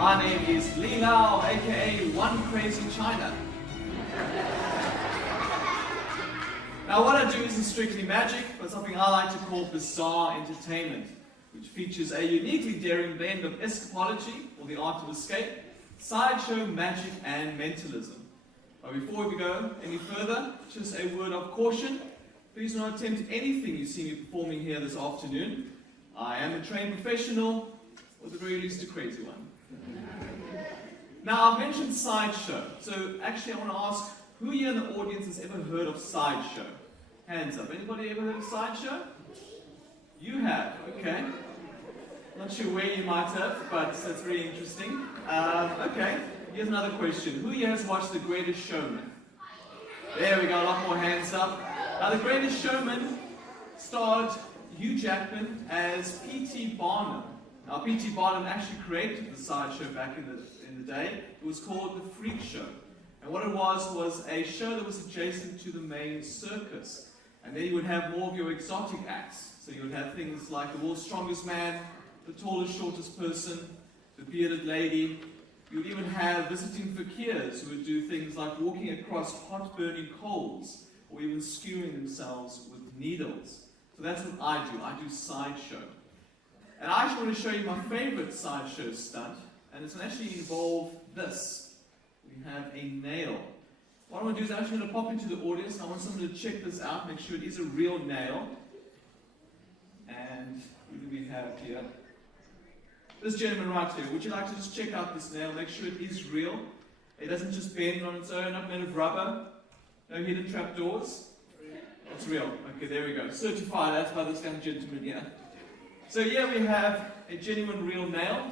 My name is Li Lao, aka One Crazy China. Now what I do isn't strictly magic, but something I like to call bizarre entertainment, which features a uniquely daring blend of escapology, or the art of escape, sideshow, magic, and mentalism. But before we go any further, just a word of caution. Please do not attempt anything you see me performing here this afternoon. I am a trained professional, or at the very least a crazy one. Now I've mentioned sideshow, so actually I want to ask, who here in the audience has ever heard of sideshow? Hands up. Anybody ever heard of sideshow? You have, okay. Not sure where you might have, but that's very interesting. Okay, here's another question. Who here has watched The Greatest Showman? There we go, a lot more hands up. Now, The Greatest Showman starred Hugh Jackman as P.T. Barnum. Now, P.T. Barnum actually created the sideshow back in the day. It was called The Freak Show. And what it was a show that was adjacent to the main circus. And then you would have more of your exotic acts. So you would have things like the world's strongest man, the tallest, shortest person, the bearded lady. You would even have visiting fakirs who would do things like walking across hot burning coals, or even skewering themselves with needles. So that's what I do. I do sideshow. And I actually want to show you my favorite sideshow stunt, and it's going to actually involve this. We have a nail. What I want to do is I'm actually going to pop into the audience, and I want someone to check this out, make sure it is a real nail. And who do we have here? This gentleman right here. Would you like to just check out this nail, make sure it is real? It doesn't just bend on its own, not made of rubber. No hidden trapdoors. It's real. Okay, there we go. Certified, that's by this young gentleman here. So here we have a genuine real nail.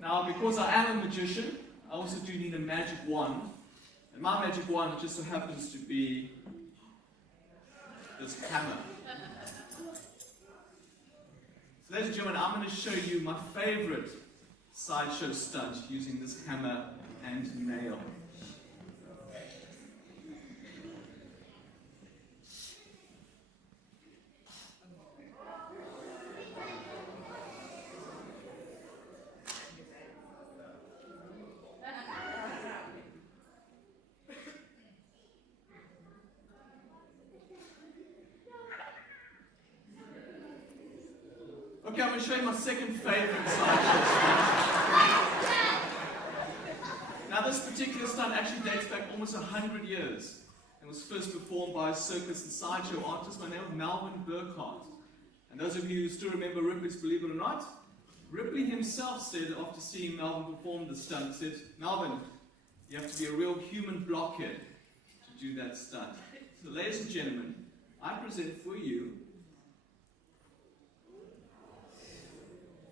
Now, because I am a magician, I also do need a magic wand. And my magic wand just so happens to be this hammer. So ladies and gentlemen, I'm going to show you my favorite sideshow stunt using this hammer and nail. Okay, I'm going to show you my second favorite sideshow stunt. Now this particular stunt actually dates back almost 100 years and was first performed by a circus and sideshow artist by the name of Melvin Burkhart. And those of you who still remember Ripley's Believe It or Not, Ripley himself said after seeing Melvin perform the stunt, said, "Melvin, you have to be a real human blockhead to do that stunt." So ladies and gentlemen, I present for you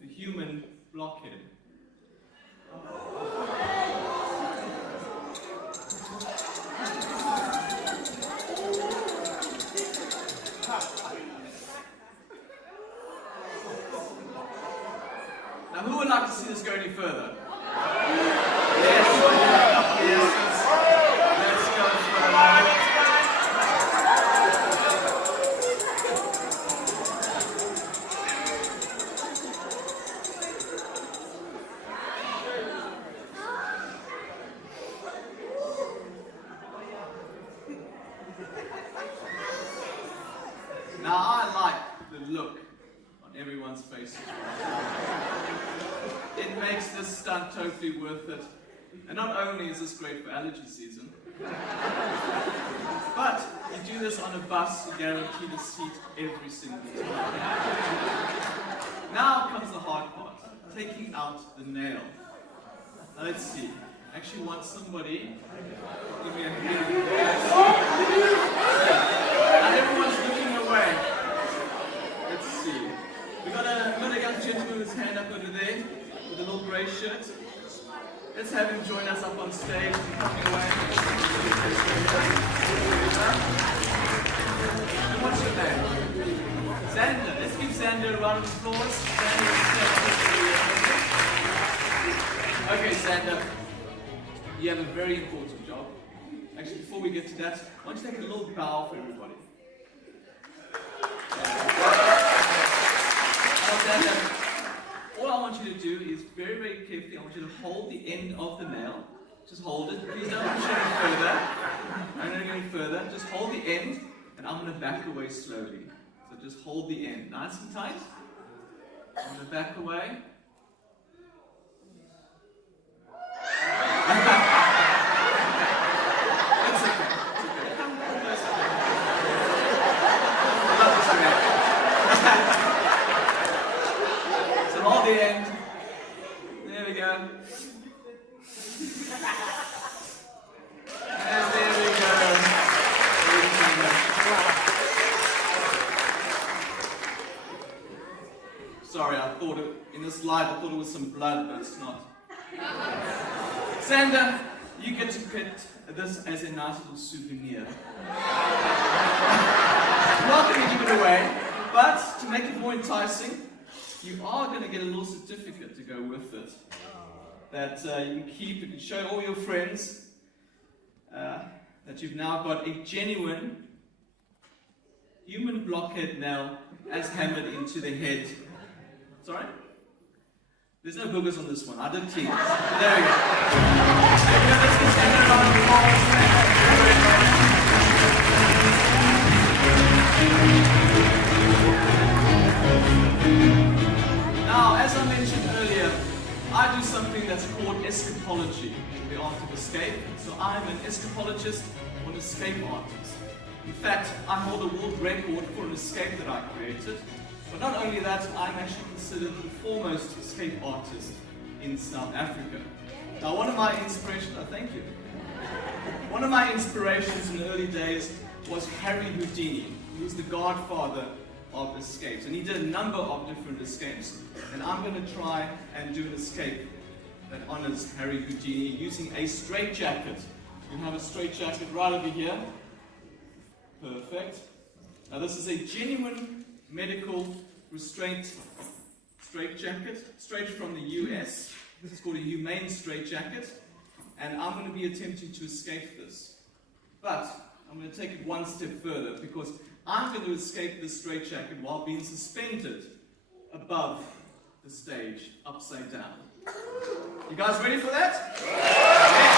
the human blockhead. Now, who would like to see this go any further? Yes, let's go further. Now, I like the look on everyone's faces. It makes this stunt totally worth it. And not only is this great for allergy season, but you do this on a bus, you guarantee a seat every single time. Now comes the hard part, taking out the nail. Now let's see. I actually want somebody to give me a hand. And everyone's looking away. Let's see. We got a young gentleman with his hand up over there, with a little grey shirt. Let's have him join us up on stage and coming away. And what's your name? Xander. Let's give Xander a round of applause. Okay, Xander. You have a very important job. Actually, before we get to that, why don't you take a little bow for everybody? Xander, all I want want you to do is very, very carefully, I want you to hold the end of the nail. Just hold it. Please don't push any further. I'm not going any further. Just hold the end, and I'm going to back away slowly. So just hold the end. Nice and tight. I'm going to back away. It's okay. So hold the end. There we go. And there we go. Sorry, I thought in the slide I thought it was some blood, but it's not. Sander, you get to get this as a nice little souvenir. I'm not going to give it away, but to make it more enticing, you are going to get a little certificate to go with it that you can keep. You can show all your friends that you've now got a genuine human blockhead nail as hammered into the head. Sorry? There's no boogers on this one. I did clean it. There we go. Let's get Sander a round of applause. Now, as I mentioned earlier, I do something that's called escapology, the art of escape. So I'm an escapologist or an escape artist. In fact, I hold a world record for an escape that I created. But not only that, I'm actually considered the foremost escape artist in South Africa. Now, one of my inspirations, thank you. One of my inspirations in the early days was Harry Houdini, who was the godfather of escapes. And he did a number of different escapes. And I'm going to try and do an escape that honors Harry Houdini using a straitjacket. You have a straitjacket right over here. Perfect. Now, this is a genuine medical restraint straitjacket, straight from the US. This is called a humane straitjacket, and I'm going to be attempting to escape this. But I'm going to take it one step further, because I'm going to escape this straitjacket while being suspended above the stage, upside down. You guys ready for that? Yes.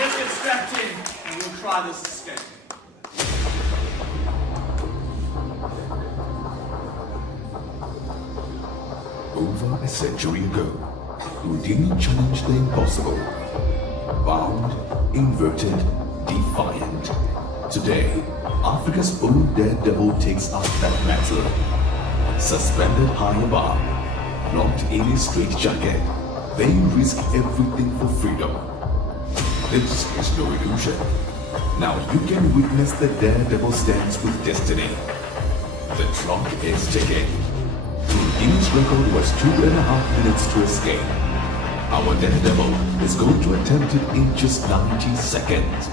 Let's get strapped in, and we'll try this escape. Over a century ago, Houdini challenged the impossible. Bound, inverted, defiant. Today, Africa's own Daredevil takes up that mantle. Suspended high above, not in a straitjacket, they risk everything for freedom. This is no illusion. Now you can witness the Daredevil stands with destiny. The clock is ticking. Houdini's record was 2.5 minutes to escape. Our Daredevil is going to attempt it in just 90 seconds.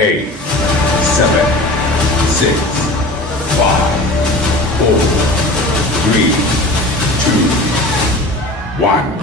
8, 7, 6, 5, 4, 3, 2, 1.